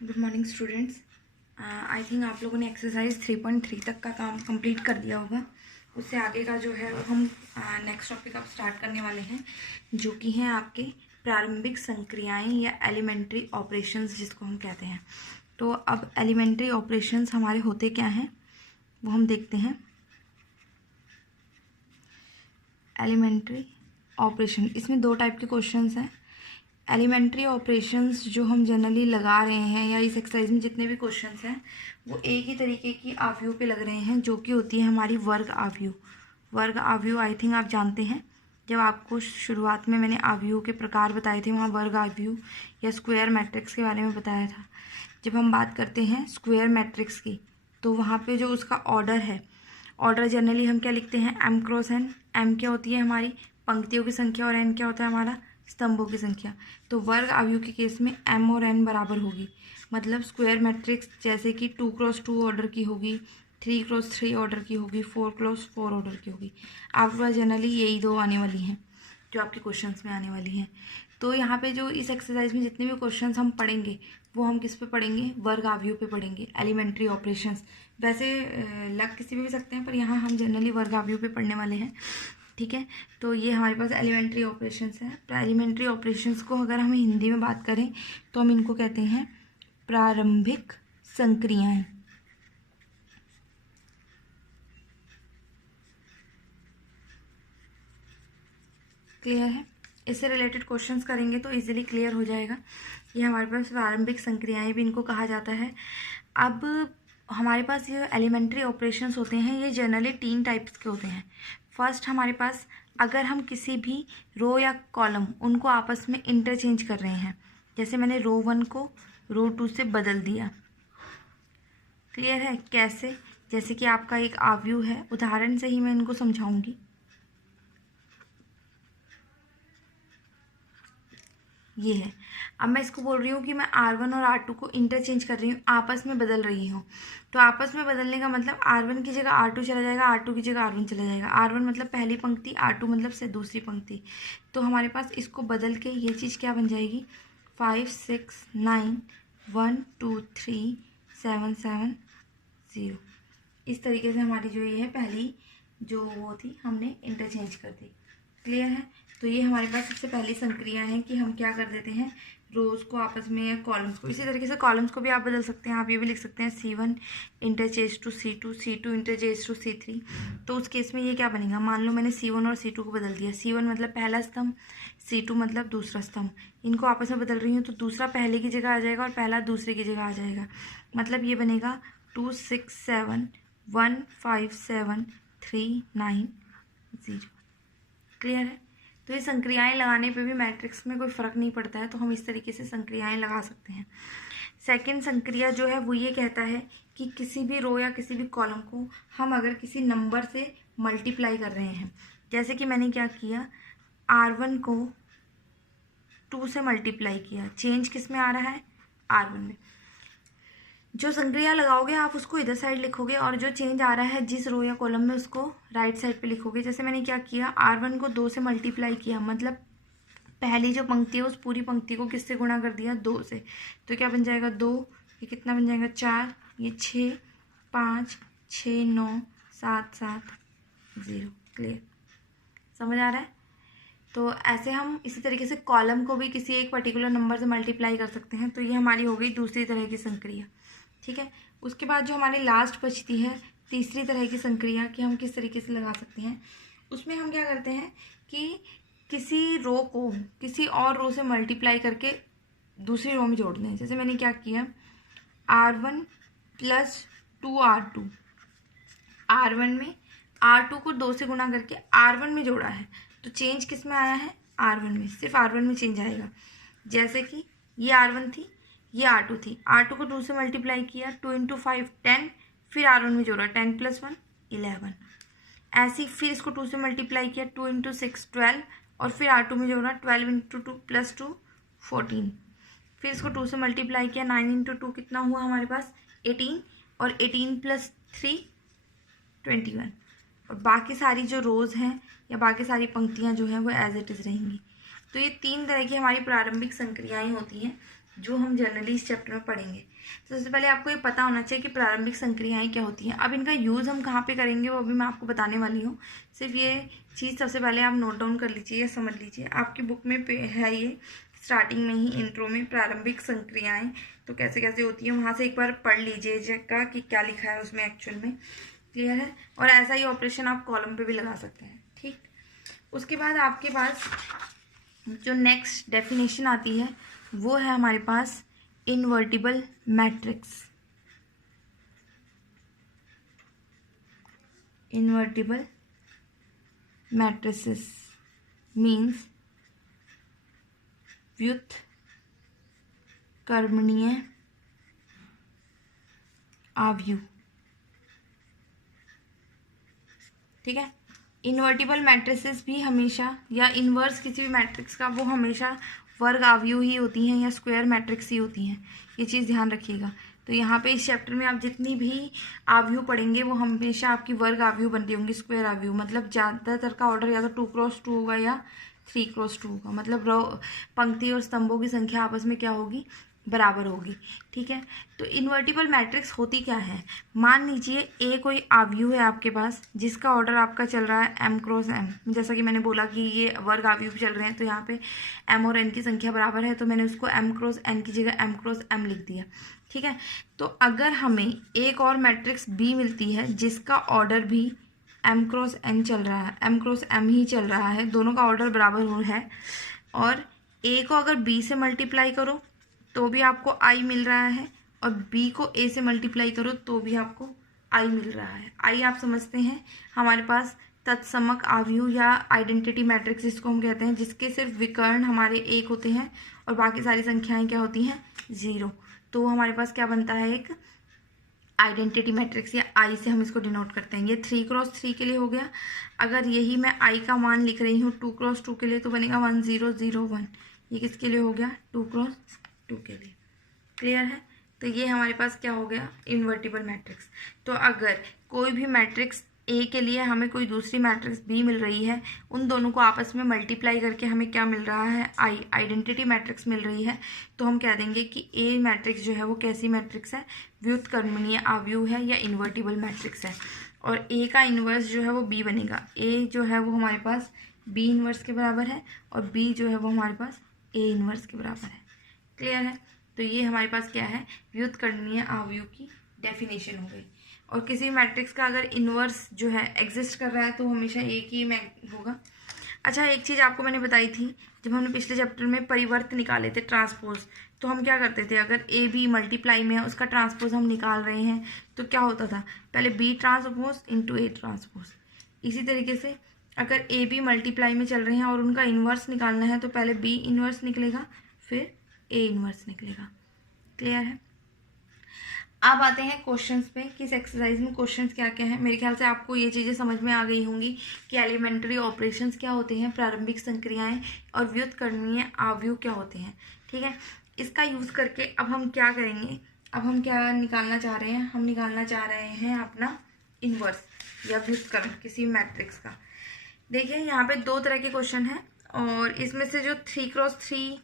Good morning students. I think आप लोगों ने एक्सरसाइज 3.3 तक का काम कंप्लीट कर दिया होगा। उससे आगे का जो है वो हम नेक्स्ट टॉपिक अब स्टार्ट करने वाले हैं, जो कि हैं आपके प्रारंभिक संक्रियाएं या एलिमेंट्री ऑपरेशंस जिसको हम कहते हैं। तो अब एलिमेंट्री ऑपरेशंस हमारे होते क्या हैं वो हम देखते हैं। एलिमेंट्री ऑपरेशन, इसमें दो टाइप के क्वेश्चंस हैं। एलिमेंट्री ऑपरेशंस जो हम जनरली लगा रहे हैं या इस एक्सरसाइज में जितने भी क्वेश्चंस हैं वो एक ही तरीके की आव्यूह पे लग रहे हैं, जो कि होती है हमारी वर्ग आव्यूह। वर्ग आव्यूह आई थिंक आप जानते हैं, जब आपको शुरुआत में मैंने आव्यूह के प्रकार बताए थे वहाँ वर्ग आव्यूह या स्क्वायर मैट्रिक्स के बारे में बताया था। जब हम बात करते हैं स्क्वायर मैट्रिक्स की तो वहाँ पे जो उसका ऑर्डर है, ऑर्डर जनरली हम क्या लिखते हैं, m क्रॉस n। m क्या होती है हमारी पंक्तियों की संख्या और n क्या होता है हमारा स्तंभों की संख्या। तो वर्ग आव्यूह के केस में m और n बराबर होगी, मतलब स्क्वायर मैट्रिक्स जैसे कि 2 क्रॉस 2 ऑर्डर की होगी, 3 क्रॉस 3 ऑर्डर की होगी, 4 क्रॉस 4 ऑर्डर की होगी। आपके पास जनरली यही दो आने वाली हैं जो आपके क्वेश्चंस में आने वाली हैं। तो यहाँ पे जो इस एक्सरसाइज में जितने भी क्वेश्चंस हम पढ़ेंगे वो हम किस पे पढ़ेंगे, वर्ग आव्यूह पे पढ़ेंगे, एलिमेंट्री ऑपरेशंस। वैसे लग किसी पे भी सकते हैं पर यहाँ हम जनरली वर्ग आव्यूह पे पढ़ने वाले हैं, ठीक है। तो ये हमारे पास एलिमेंट्री ऑपरेशंस हैं। तो एलिमेंट्री ऑपरेशंस को अगर हम हिंदी में बात करें तो हम इनको कहते हैं प्रारंभिक संक्रियाएं। क्लियर है? इससे रिलेटेड क्वेश्चंस करेंगे तो इजीली क्लियर हो जाएगा। ये हमारे पास प्रारंभिक संक्रियाएं भी इनको कहा जाता है। अब हमारे पास ये एलिमेंट्री ऑपरेशंस होते हैं, ये जनरली 3 टाइप्स के होते हैं। फर्स्ट हमारे पास अगर हम किसी भी रो या कॉलम उनको आपस में इंटरचेंज कर रहे हैं, जैसे मैंने रो 1 को रो 2 से बदल दिया। क्लियर है? कैसे? जैसे कि आपका एक आव्यूह है, उदाहरण से ही मैं इनको समझाऊंगी। ये है, अब मैं इसको बोल रही हूँ कि मैं R1 और R2 को इंटरचेंज कर रही हूँ, आपस में बदल रही हूँ। तो आपस में बदलने का मतलब R1 की जगह R2 चला जाएगा, R2 की जगह R1 चला जाएगा। R1 मतलब पहली पंक्ति, R2 मतलब से दूसरी पंक्ति। तो हमारे पास इसको बदल के ये चीज़ क्या बन जाएगी, 5 6 9 1 2 3 7 7 0। इस तरीके से हमारी जो ये है पहली जो वो थी हमने इंटरचेंज कर दी। क्लियर है? तो ये हमारे पास सबसे पहली संक्रिया है कि हम क्या कर देते हैं, रोज को आपस में या कॉलम्स को। इसी तरीके से कॉलम्स को भी आप बदल सकते हैं। आप ये भी लिख सकते हैं C1 interchange to C2, C2 interchange to C3। तो उस केस में ये क्या बनेगा, मान लो मैंने C1 और C2 को बदल दिया। C1 मतलब पहला स्तंभ, C2 मतलब दूसरा स्तंभ। इनको आपस में बदल रही हूँ तो दूसरा पहले की जगह आ जाएगा और पहला दूसरे की जगह आ जाएगा। मतलब ये बनेगा 2 6 7 1 5 7 3 9 0। क्लियर है? तो ये संक्रियाएं लगाने पे भी मैट्रिक्स में कोई फ़र्क नहीं पड़ता है, तो हम इस तरीके से संक्रियाएं लगा सकते हैं। सेकंड संक्रिया जो है वो ये कहता है कि किसी भी रो या किसी भी कॉलम को हम अगर किसी नंबर से मल्टीप्लाई कर रहे हैं, जैसे कि मैंने क्या किया, R1 को 2 से मल्टीप्लाई किया, चेंज किस में आ रहा है, R1 में। जो संक्रिया लगाओगे आप उसको इधर साइड लिखोगे और जो चेंज आ रहा है जिस रो या कॉलम में उसको राइट साइड पे लिखोगे। जैसे मैंने क्या किया, R1 को 2 से मल्टीप्लाई किया, मतलब पहली जो पंक्ति है उस पूरी पंक्ति को किससे गुणा कर दिया, 2 से। तो क्या बन जाएगा 2, ये कितना बन जाएगा 4, ये 6 5 6 9 7 7 0। क्लियर? समझ आ रहा है? तो ऐसे हम इसी तरीके से कॉलम को भी किसी एक पर्टिकुलर नंबर से मल्टीप्लाई कर सकते हैं। तो ये हमारी हो गई दूसरी तरह की संक्रिया, ठीक है। उसके बाद जो हमारी लास्ट बचती है तीसरी तरह की संक्रिया कि हम किस तरीके से लगा सकते हैं, उसमें हम क्या करते हैं कि किसी रो को किसी और रो से मल्टीप्लाई करके दूसरी रो में जोड़ दें। जैसे मैंने क्या किया, R1 प्लस 2R2, R1 में R2 को 2 से गुणा करके R1 में जोड़ा है, तो चेंज किस में आया है, R1 में, सिर्फ R1 में चेंज आएगा। जैसे कि ये R1 थी, ये R2 थी, R2 को 2 से मल्टीप्लाई किया, 2 इंटू 5 10, फिर R1 में जोड़ा, 10 प्लस 1 11। ऐसे ही फिर इसको 2 से मल्टीप्लाई किया, 2 इंटू 6 12, और फिर R2 में जोड़ा, 12 इंटू 2 प्लस 2 14। फिर इसको 2 से मल्टीप्लाई किया, 9 इंटू 2 कितना हुआ हमारे पास 18, और 18 प्लस 3 21। और बाकी सारी जो रोज़ हैं या बाकी सारी पंक्तियां जो हैं वो एज इट इज़ रहेंगी। तो ये 3 तरह की हमारी प्रारंभिक संक्रियाएं होती हैं जो हम जनरली इस चैप्टर में पढ़ेंगे। तो सबसे पहले आपको ये पता होना चाहिए कि प्रारंभिक संक्रियाएं क्या होती हैं। अब इनका यूज़ हम कहाँ पे करेंगे वो भी मैं आपको बताने वाली हूँ। सिर्फ ये चीज़ सबसे पहले आप नोट डाउन कर लीजिए या समझ लीजिए। आपकी बुक में है ये स्टार्टिंग में ही इंट्रो में प्रारंभिक संक्रियाएं तो कैसे कैसे होती है, वहाँ से एक बार पढ़ लीजिएगा कि क्या लिखा है उसमें एक्चुअल में। क्लियर है? और ऐसा ही ऑपरेशन आप कॉलम पे भी लगा सकते हैं। ठीक, उसके बाद आपके पास जो नेक्स्ट डेफिनेशन आती है वो है हमारे पास invertible matrix. Invertible matrices means व्युत्क्रमणीय आव्यूह। ठीक है, इन्वर्टिबल मैट्रिसेस भी हमेशा या इन्वर्स किसी भी मैट्रिक्स का वो हमेशा वर्ग आव्यूह ही होती हैं या स्क्वायर मैट्रिक्स ही होती हैं, ये चीज़ ध्यान रखिएगा। तो यहाँ पे इस चैप्टर में आप जितनी भी आव्यूह पढ़ेंगे वो हमेशा आपकी वर्ग आव्यूह बनती होंगी, स्क्वायर आव्यूह। मतलब ज़्यादातर का ऑर्डर या तो 2x2 होगा या 3x2 होगा। मतलब पंक्ति और स्तंभों की संख्या आपस में क्या होगी, बराबर होगी। ठीक है, तो इन्वर्टिबल मैट्रिक्स होती क्या है, मान लीजिए ए कोई आव्यूह है आपके पास जिसका ऑर्डर आपका चल रहा है m×n। जैसा कि मैंने बोला कि ये वर्ग आव्यूह चल रहे हैं तो यहाँ पे m और n की संख्या बराबर है तो मैंने उसको m×n की जगह m×m लिख दिया। ठीक है, तो अगर हमें एक और मैट्रिक्स b मिलती है जिसका ऑर्डर भी m×n चल रहा है, m×m ही चल रहा है, दोनों का ऑर्डर बराबर है, और a को अगर b से मल्टीप्लाई करो तो भी आपको i मिल रहा है और b को a से मल्टीप्लाई करो तो भी आपको i मिल रहा है। i आप समझते हैं हमारे पास तत्समक आव्यूह या आइडेंटिटी मैट्रिक्स जिसको हम कहते हैं, जिसके सिर्फ विकर्ण हमारे एक होते हैं और बाकी सारी संख्याएं क्या होती हैं, 0। तो हमारे पास क्या बनता है, एक आइडेंटिटी मैट्रिक्स या i से हम इसको डिनोट करते हैं। ये 3x3 के लिए हो गया। अगर यही मैं i का मान लिख रही हूँ 2x2 के लिए तो बनेगा 1 0 0 1। ये किसके लिए हो गया, 2x2 के लिए। क्लियर है? तो ये हमारे पास क्या हो गया, इन्वर्टिबल मैट्रिक्स। तो अगर कोई भी मैट्रिक्स ए के लिए हमें कोई दूसरी मैट्रिक्स बी मिल रही है, उन दोनों को आपस में मल्टीप्लाई करके हमें क्या मिल रहा है, आई आइडेंटिटी मैट्रिक्स मिल रही है, तो हम कह देंगे कि ए मैट्रिक्स जो है वो कैसी मैट्रिक्स है, व्युत्क्रमणीय आव्यूह है या इन्वर्टिबल मैट्रिक्स है। और ए का इन्वर्स जो है वो बी बनेगा। ए जो है वो हमारे पास बी इन्वर्स के बराबर है और बी जो है वो हमारे पास ए इन्वर्स के बराबर है। क्लियर है? तो ये हमारे पास क्या है, व्युत्क्रमणीय आव्यूह की डेफिनेशन हो गई। और किसी मैट्रिक्स का अगर इन्वर्स जो है एग्जिस्ट कर रहा है तो हमेशा एक ही में होगा। अच्छा, एक चीज़ आपको मैंने बताई थी जब हमने पिछले चैप्टर में परिवर्त निकाले थे, ट्रांसपोज, तो हम क्या करते थे, अगर ए बी मल्टीप्लाई में है उसका ट्रांसपोज हम निकाल रहे हैं तो क्या होता था, पहले B transpose into A transpose. इसी तरीके से अगर ए बी मल्टीप्लाई में चल रहे हैं और उनका इन्वर्स निकालना है तो पहले बी इन्वर्स निकलेगा फिर ए इन्वर्स निकलेगा। क्लियर है? अब आते हैं क्वेश्चंस पे कि इस एक्सरसाइज में क्वेश्चंस क्या क्या है। मेरे ख्याल से आपको ये चीज़ें समझ में आ गई होंगी कि एलिमेंट्री ऑपरेशंस क्या होते हैं, प्रारंभिक संक्रियाएं और व्युत्क्रमणीय आव्यूह क्या होते हैं। ठीक है, इसका यूज़ करके अब हम क्या करेंगे, अब हम क्या निकालना चाह रहे हैं, हम निकालना चाह रहे हैं अपना इन्वर्स या व्युत्क्रम किसी मैट्रिक्स का। देखिए यहाँ पे दो तरह के क्वेश्चन हैं और इसमें से जो 3x3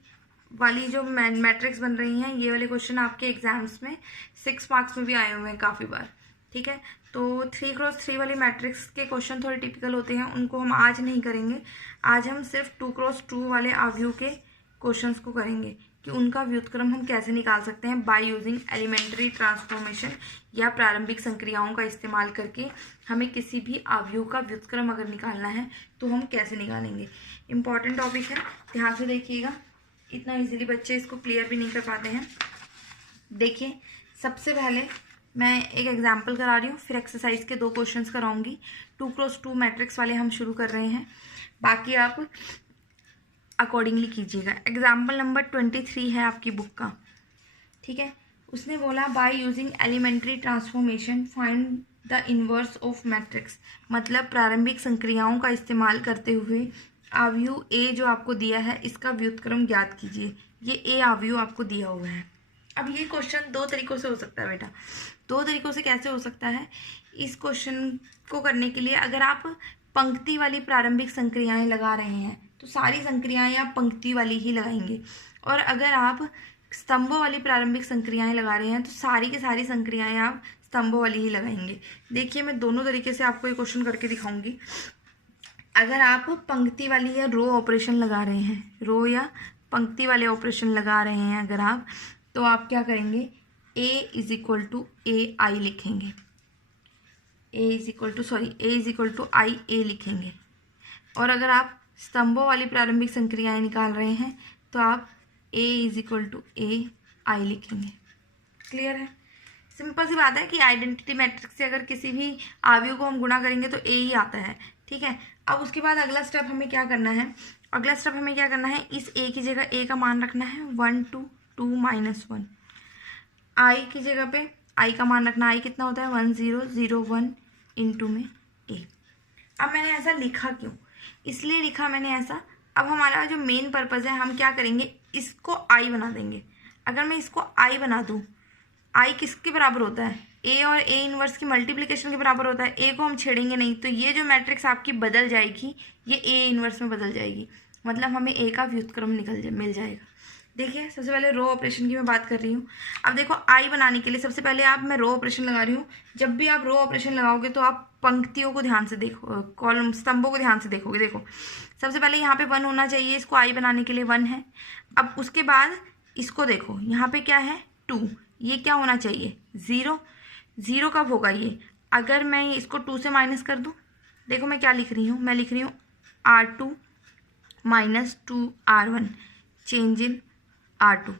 वाली जो मैट्रिक्स बन रही हैं, ये वाले क्वेश्चन आपके एग्जाम्स में 6 मार्क्स में भी आए हुए हैं काफ़ी बार। ठीक है, तो 3x3 वाली मैट्रिक्स के क्वेश्चन थोड़े टिपिकल होते हैं, उनको हम आज नहीं करेंगे। आज हम सिर्फ 2x2 वाले आव्यूह के क्वेश्चंस को करेंगे कि उनका व्युत्क्रम हम कैसे निकाल सकते हैं बाय यूजिंग एलिमेंट्री ट्रांसफॉर्मेशन या प्रारंभिक संक्रियाओं का इस्तेमाल करके हमें किसी भी आव्यूह का व्युत्क्रम अगर निकालना है तो हम कैसे निकालेंगे। इम्पॉर्टेंट टॉपिक है, ध्यान से देखिएगा, इतना इजीली बच्चे इसको क्लियर भी नहीं कर पाते हैं। देखिए, सबसे पहले मैं एक एग्जांपल करा रही हूँ, फिर एक्सरसाइज के 2 क्वेश्चंस कराऊंगी। 2x2 मैट्रिक्स वाले हम शुरू कर रहे हैं, बाकी आप अकॉर्डिंगली कीजिएगा। एग्जाम्पल नंबर 23 है आपकी बुक का। ठीक है, उसने बोला by using elementary transformation find the inverse of matrix, मतलब प्रारंभिक संक्रियाओं का इस्तेमाल करते हुए आव्यूह ए जो आपको दिया है इसका व्युत्क्रम ज्ञात कीजिए। ये ए आव्यूह आपको दिया हुआ है। अब ये क्वेश्चन 2 तरीकों से हो सकता है बेटा। 2 तरीकों से कैसे हो सकता है, इस क्वेश्चन को करने के लिए अगर आप पंक्ति वाली प्रारंभिक संक्रियाएं लगा रहे हैं तो सारी संक्रियाएं आप पंक्ति वाली ही लगाएंगे, और अगर आप स्तंभों वाली प्रारंभिक संक्रियाएं लगा रहे हैं तो सारी की सारी संक्रियाएं आप स्तंभों वाली ही लगाएंगे। देखिए मैं दोनों तरीके से आपको ये क्वेश्चन करके दिखाऊंगी। अगर आप पंक्ति वाली या रो ऑपरेशन लगा रहे हैं, रो या पंक्ति वाले ऑपरेशन लगा रहे हैं अगर आप, तो आप क्या करेंगे, a इज इक्वल टू ए आई लिखेंगे, a इज इक्वल टू आई ए लिखेंगे। और अगर आप स्तंभों वाली प्रारंभिक संक्रियाएं निकाल रहे हैं तो आप a इज इक्वल टू ए आई लिखेंगे। क्लियर है? सिंपल सी बात है कि आइडेंटिटी मैट्रिक्स से अगर किसी भी अवयव को हम गुणा करेंगे तो a ही आता है। ठीक है, अब उसके बाद अगला स्टेप हमें क्या करना है, इस a की जगह a का मान रखना है 1 2 2 -1। i की जगह पे i का मान रखना, i कितना होता है 1 0 0 1 इंटू में a। अब मैंने ऐसा लिखा क्यों, इसलिए लिखा मैंने ऐसा, अब हमारा जो मेन पर्पज़ है हम क्या करेंगे, इसको i बना देंगे। अगर मैं इसको i बना दूँ, i किसके बराबर होता है, a और a इनवर्स की मल्टीप्लिकेशन के बराबर होता है। a को हम छेड़ेंगे नहीं तो ये जो मैट्रिक्स आपकी बदल जाएगी ये a इनवर्स में बदल जाएगी, मतलब हमें a का व्युत्क्रम मिल जाएगा। देखिए सबसे पहले रो ऑपरेशन की मैं बात कर रही हूँ। अब देखो i बनाने के लिए सबसे पहले मैं रो ऑपरेशन लगा रही हूँ। जब भी आप रो ऑपरेशन लगाओगे तो आप पंक्तियों को ध्यान से देखो, कॉलम स्तंभों को ध्यान से देखोगे। देखो सबसे पहले यहाँ पे 1 होना चाहिए, इसको i बनाने के लिए 1 है। अब उसके बाद इसको देखो, यहाँ पे क्या है 2, ये क्या होना चाहिए 0। 0 कब होगा ये, अगर मैं इसको 2 से माइनस कर दूँ। देखो मैं क्या लिख रही हूँ, मैं लिख रही हूँ R2 minus 2R1 change in R2।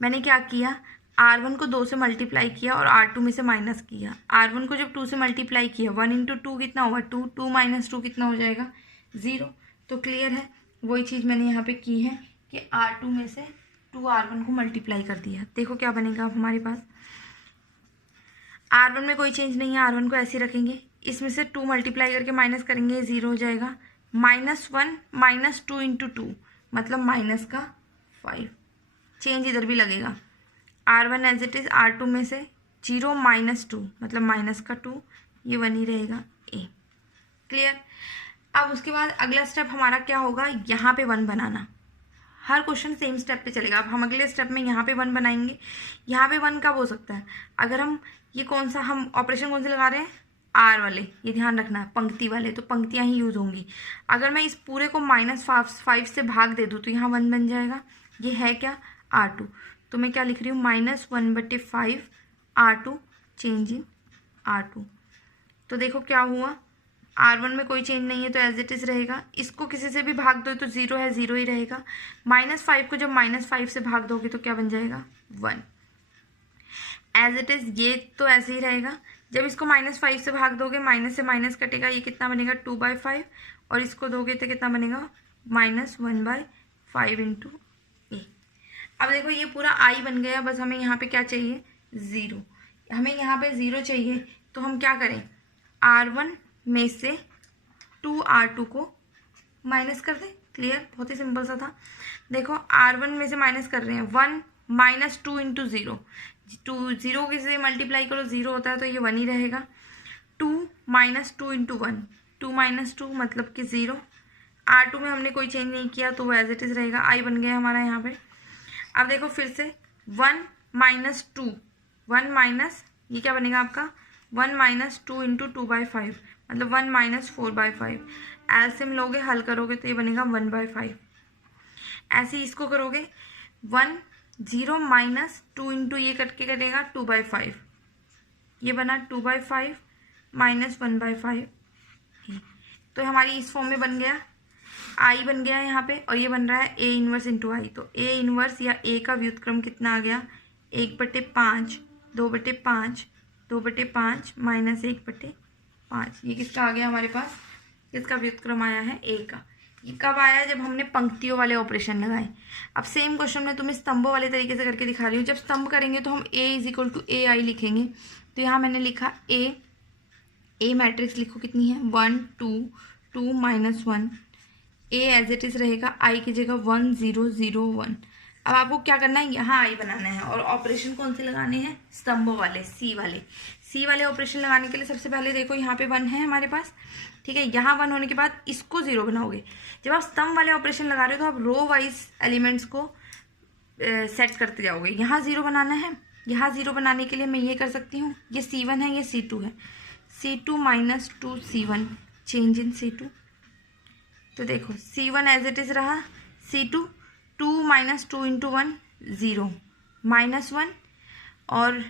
मैंने क्या किया, R1 को 2 से मल्टीप्लाई किया और R2 में से माइनस किया। R1 को जब 2 से मल्टीप्लाई किया, 1 इंटू 2 कितना होगा 2, 2 माइनस 2 कितना हो जाएगा 0। तो क्लियर है, वही चीज़ मैंने यहाँ पे की है कि R2 में से 2R1 को मल्टीप्लाई कर दिया। देखो क्या बनेगा अब हमारे पास, R1 में कोई चेंज नहीं है, R1 को ऐसे ही रखेंगे। इसमें से 2 मल्टीप्लाई करके माइनस करेंगे, 0 हो जाएगा। -1 माइनस 2 इंटू 2 मतलब माइनस का 5, चेंज इधर भी लगेगा। R1 as it is, R2 में से 0 माइनस 2 मतलब माइनस का 2, ये 1 ही रहेगा a। क्लियर? अब उसके बाद अगला स्टेप हमारा क्या होगा, यहाँ पे 1 बनाना। हर क्वेश्चन सेम स्टेप पे चलेगा। अब हम अगले स्टेप में यहाँ पे 1 बनाएंगे। यहाँ पे 1 कब हो सकता है, अगर हम ये हम ऑपरेशन कौन से लगा रहे हैं, R वाले, ये ध्यान रखना है, पंक्ति वाले, तो पंक्तियाँ ही यूज़ होंगी। अगर मैं इस पूरे को -5 से भाग दे दूँ तो यहाँ 1 बन जाएगा। ये है क्या R2, तो मैं क्या लिख रही हूँ -1/5 R2 चेंज इन R2। तो देखो क्या हुआ, R1 में कोई चेंज नहीं है तो एज इट इज़ रहेगा। इसको किसी से भी भाग दो तो 0 है, 0 ही रहेगा। -5 को जब -5 से भाग दोगे तो क्या बन जाएगा 1, एज इट इज़। ये तो ऐसे ही रहेगा। जब इसको -5 से भाग दोगे, माइनस से माइनस कटेगा, ये कितना बनेगा 2/5, और इसको दोगे तो कितना बनेगा -1/5 इंटू a। अब देखो ये पूरा i बन गया, बस हमें यहाँ पे क्या चाहिए 0। हमें यहाँ पे 0 चाहिए तो हम क्या करें, R1 में से 2R2 को माइनस कर दें। क्लियर? बहुत ही सिंपल सा था। देखो R1 में से माइनस कर रहे हैं, 1 माइनस 2 इंटू 0, 0 के से मल्टीप्लाई करो 0 होता है तो ये 1 ही रहेगा। 2 माइनस 2 इंटू 1, 2 माइनस 2 मतलब कि 0। R2 में हमने कोई चेंज नहीं किया तो वो एज इट इज़ रहेगा। i बन गया हमारा यहाँ पे। अब देखो फिर से 1 माइनस 2, 1 माइनस, ये क्या बनेगा आपका 1 माइनस 2 इंटू 2/5 मतलब 1 माइनस 4/5। एलसीएम लोगे, हल करोगे तो ये बनेगा 1/5। ऐसे ही इसको करोगे, 1 0 माइनस 2 इंटू ये कट के कटेगा 2/5, ये बना 2/5 माइनस 1/5। तो हमारी इस फॉर्म में बन गया, i बन गया यहाँ पे, और ये बन रहा है a इनवर्स इंटू i। तो a इनवर्स या a का व्युत्क्रम कितना आ गया 1/5, 2/5, 2/5 माइनस 1/5। ये किसका आ गया हमारे पास, इसका व्युत्क्रम आया है a का। ये कब आया, जब हमने पंक्तियों वाले ऑपरेशन लगाए। अब सेम क्वेश्चन में तुम्हें स्तंभों वाले तरीके से करके दिखा रही हूँ। जब स्तंभ करेंगे तो हम a इज इक्वल टू ए आई लिखेंगे। तो यहाँ मैंने लिखा a मैट्रिक्स लिखो कितनी है 1 2 2 -1। a एज इट इज़ रहेगा, i की जगह 1 0 0 1। अब आपको क्या करना है, यहाँ i बनाना है, और ऑपरेशन कौन से लगाने हैं, स्तंभों वाले, सी वाले ऑपरेशन लगाने के लिए सबसे पहले देखो यहाँ पे 1 है हमारे पास। ठीक है, यहाँ 1 होने के बाद इसको 0 बनाओगे। जब आप स्तंभ वाले ऑपरेशन लगा रहे हो तो आप रो वाइज एलिमेंट्स को सेट करते जाओगे। यहाँ 0 बनाना है, यहाँ 0 बनाने के लिए मैं ये कर सकती हूँ, ये C1 है, ये C2 है, C2 minus 2 C1 change in C2। तो देखो C1 एज इट इज़ रहा, C2 2 माइनस 2 इंटू 1 0 माइनस 1, और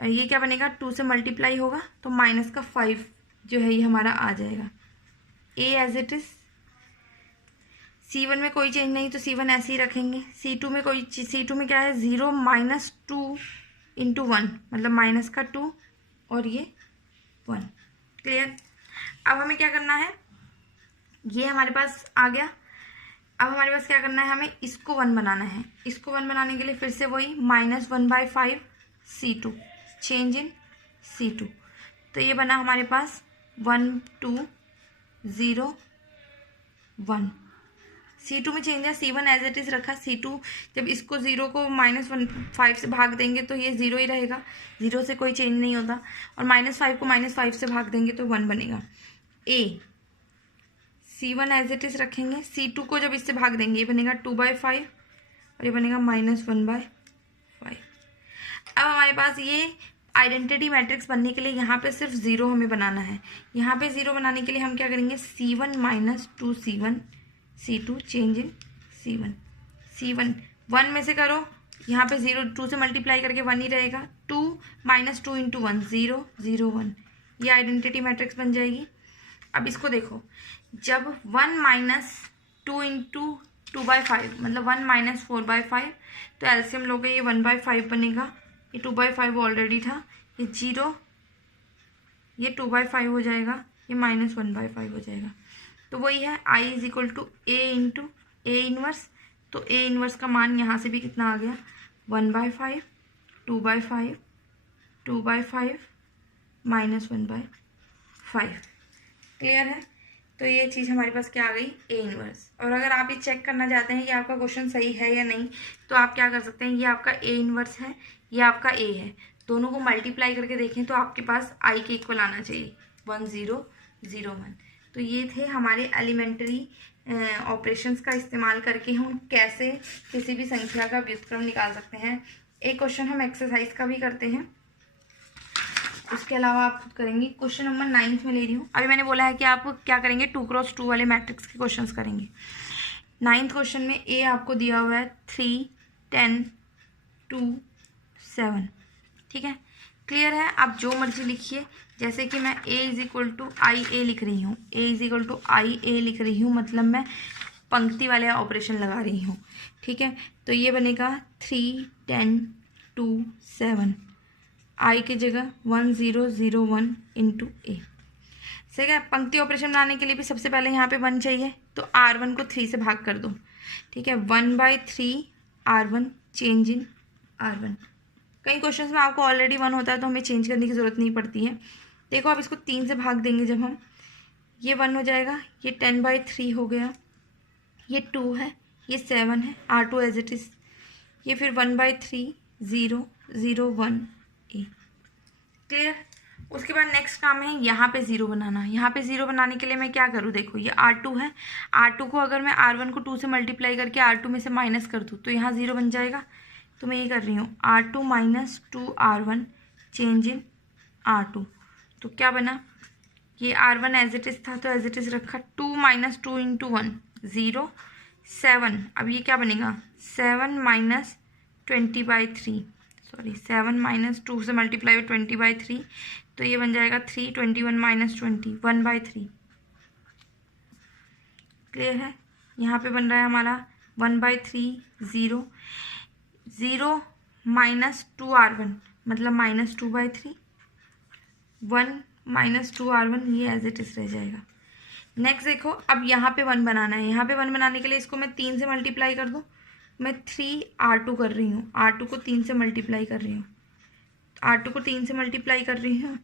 ये क्या बनेगा 2 से मल्टीप्लाई होगा तो माइनस का 5 जो है ये हमारा आ जाएगा। A as it is, C1 में कोई चेंज नहीं तो C1 ऐसे ही रखेंगे। C2 में C2 में क्या है 0 माइनस 2 इंटू 1 मतलब माइनस का 2 और ये 1। क्लियर। अब हमें क्या करना है, ये हमारे पास आ गया। अब हमारे पास क्या करना है, हमें इसको 1 बनाना है। इसको 1 बनाने के लिए फिर से वही -1/5 C2 चेंज इन C2। तो ये बना हमारे पास 1 2 0 1। C2 में चेंज है, C1 एज इट इज़ रखा। C2 जब इसको 0 को -1/5 से भाग देंगे तो ये 0 ही रहेगा, 0 से कोई चेंज नहीं होता, और -5 को -5 से भाग देंगे तो 1 बनेगा। A C1 as it is रखेंगे, C2 को जब इससे भाग देंगे ये बनेगा 2/5 और ये बनेगा -1/5। अब हमारे पास ये आइडेंटिटी मैट्रिक्स बनने के लिए यहाँ पे सिर्फ 0 हमें बनाना है। यहाँ पे 0 बनाने के लिए हम क्या करेंगे, C1 minus 2 C1 C2 change in C1। C1 1 में से करो, यहाँ पे 0 2 से मल्टीप्लाई करके 1 ही रहेगा, 2 माइनस 2 इंटू 1 0 0 1, ये आइडेंटिटी मैट्रिक्स बन जाएगी। अब इसको देखो, जब 1 माइनस 2 इंटू 2/5 मतलब 1 माइनस 4/5, तो एलसीएम लोगे ये 1/5 बनेगा, ये 2/5 ऑलरेडी था, ये 0 ये 2/5 हो जाएगा, ये -1/5 हो जाएगा। तो वही है I is equal to A into A inverse. तो A इनवर्स का मान यहाँ से भी कितना आ गया 1/5 2/5 2/5 -1/5। क्लियर है। तो ये चीज़ हमारे पास क्या आ गई A इनवर्स। और अगर आप ये चेक करना चाहते हैं कि आपका क्वेश्चन सही है या नहीं, तो आप क्या कर सकते हैं, ये आपका A इनवर्स है, ये आपका A है, दोनों को मल्टीप्लाई करके देखें तो आपके पास I के इक्वल आना चाहिए 1 0 0 1। तो ये थे हमारे एलिमेंट्री ऑपरेशंस का इस्तेमाल करके हम कैसे किसी भी संख्या का व्युत्क्रम निकाल सकते हैं। एक क्वेश्चन हम एक्सरसाइज का भी करते हैं, उसके अलावा आप खुद करेंगे। क्वेश्चन नंबर 9 में ले रही हूँ। अभी मैंने बोला है कि आप क्या करेंगे, 2x2 वाले मैट्रिक्स के क्वेश्चंस करेंगे। 9th क्वेश्चन में A आपको दिया हुआ है 3 10 2 7। ठीक है, क्लियर है। आप जो मर्जी लिखिए, जैसे कि मैं A इज इक्वल टू आई ए लिख रही हूँ, A इज इक्वल टू आई ए लिख रही हूँ, मतलब मैं पंक्ति वाले ऑपरेशन लगा रही हूँ। ठीक है, तो ये बनेगा 3 10 2 7, I की जगह 1 0 0 1 इंटू A। सही है। पंक्ति ऑपरेशन बनाने के लिए भी सबसे पहले यहाँ पे 1 चाहिए, तो R1 को 3 से भाग कर दो। ठीक है, 1/3 R1 चेंज इन R1। कई क्वेश्चंस में आपको ऑलरेडी 1 होता है तो हमें चेंज करने की ज़रूरत नहीं पड़ती है। देखो आप इसको 3 से भाग देंगे जब हम, ये 1 हो जाएगा, ये 10/3 हो गया, ये 2 है, ये 7 है, R2 एज इट इज़, ये फिर 1/3 0 0 1 A। क्लियर। उसके बाद नेक्स्ट काम है यहाँ पे 0 बनाना। यहाँ पे 0 बनाने के लिए मैं क्या करूँ, देखो ये R2 है, R2 को अगर मैं R1 को 2 से मल्टीप्लाई करके R2 में से माइनस कर दूँ तो यहाँ 0 बन जाएगा। तो मैं ये कर रही हूँ R2 minus 2 R1 change in R2। तो क्या बना, ये R1 एज इट इज़ था तो एज इट इज़ रखा, 2 माइनस 2 इंटू 1 0 7। अब ये क्या बनेगा 7 माइनस 20/3, सॉरी 7 माइनस 2 से मल्टीप्लाई हो 20/3, तो ये बन जाएगा 3 21 माइनस 20 1/3। क्लियर है। यहाँ पे बन रहा है हमारा 1/3 0 0 माइनस 2 R1 मतलब -2/3 1 माइनस 2 R1, ये एज इट इज़ रह जाएगा। नेक्स्ट देखो, अब यहाँ पे 1 बनाना है। यहाँ पे 1 बनाने के लिए इसको मैं 3 से मल्टीप्लाई कर दूँ, मैं 3 R2 कर रही हूँ, R2 को 3 से मल्टीप्लाई कर रही हूँ, R2 को 3 से मल्टीप्लाई कर रही हूँ,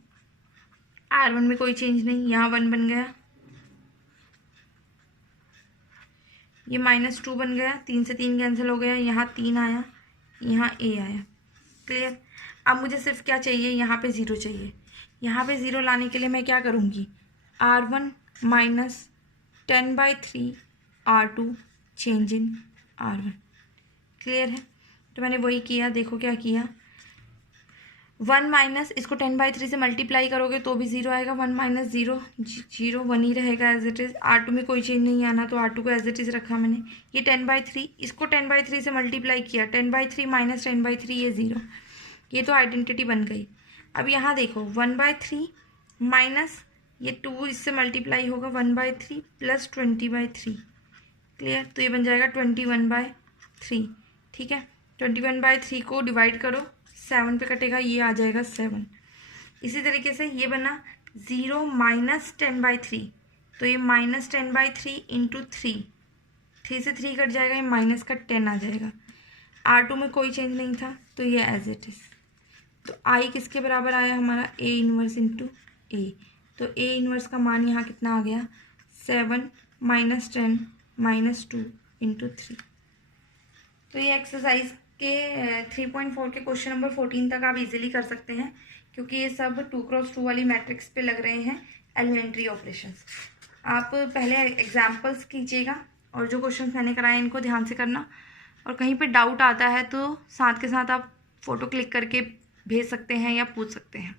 R1 में कोई चेंज नहीं, यहाँ 1 बन गया, ये -2 बन गया, 3 से 3 कैंसिल हो गया, यहाँ 3 आया, यहाँ A आया। क्लियर। अब मुझे सिर्फ क्या चाहिए, यहाँ पे 0 चाहिए। यहाँ पे 0 लाने के लिए मैं क्या करूँगी, R1 minus 10/3 R2 change in R1। Clear है। तो मैंने वही किया। देखो क्या किया, 1 माइनस इसको 10/3 से मल्टीप्लाई करोगे तो भी 0 आएगा। 1 माइनस 0 0 1 ही रहेगा एज इट इज़। R2 में कोई चेंज नहीं आना, तो R2 को एज इट इज़ रखा मैंने। ये 10/3, इसको 10/3 से मल्टीप्लाई किया, 10/3 माइनस 10/3 ये 0। ये तो आइडेंटिटी बन गई। अब यहाँ देखो 1/3 माइनस ये 2 इससे मल्टीप्लाई होगा 1/3 प्लस 20/3। क्लियर? तो ये बन जाएगा 21/3। ठीक है, 21/3 को डिवाइड करो, 7 पे कटेगा, ये आ जाएगा 7। इसी तरीके से ये बना 0 माइनस 10/3, तो ये माइनस 10/3 इंटू 3, 3 से 3 कट जाएगा, ये माइनस का 10 आ जाएगा। R2 में कोई चेंज नहीं था, तो ये एज इट इज़। तो I किसके बराबर आया हमारा, A इनवर्स इंटू A। तो A इनवर्स का मान यहाँ कितना आ गया, 7 माइनस 10 माइनस 2 इंटू 3। तो ये एक्सरसाइज के 3.4 के क्वेश्चन नंबर 14 तक आप इजीली कर सकते हैं, क्योंकि ये सब 2x2 वाली मैट्रिक्स पे लग रहे हैं एलिमेंट्री ऑपरेशंस। आप पहले एग्जाम्पल्स कीजिएगा और जो क्वेश्चंस मैंने कराए इनको ध्यान से करना, और कहीं पे डाउट आता है तो साथ के साथ आप फ़ोटो क्लिक करके भेज सकते हैं या पूछ सकते हैं।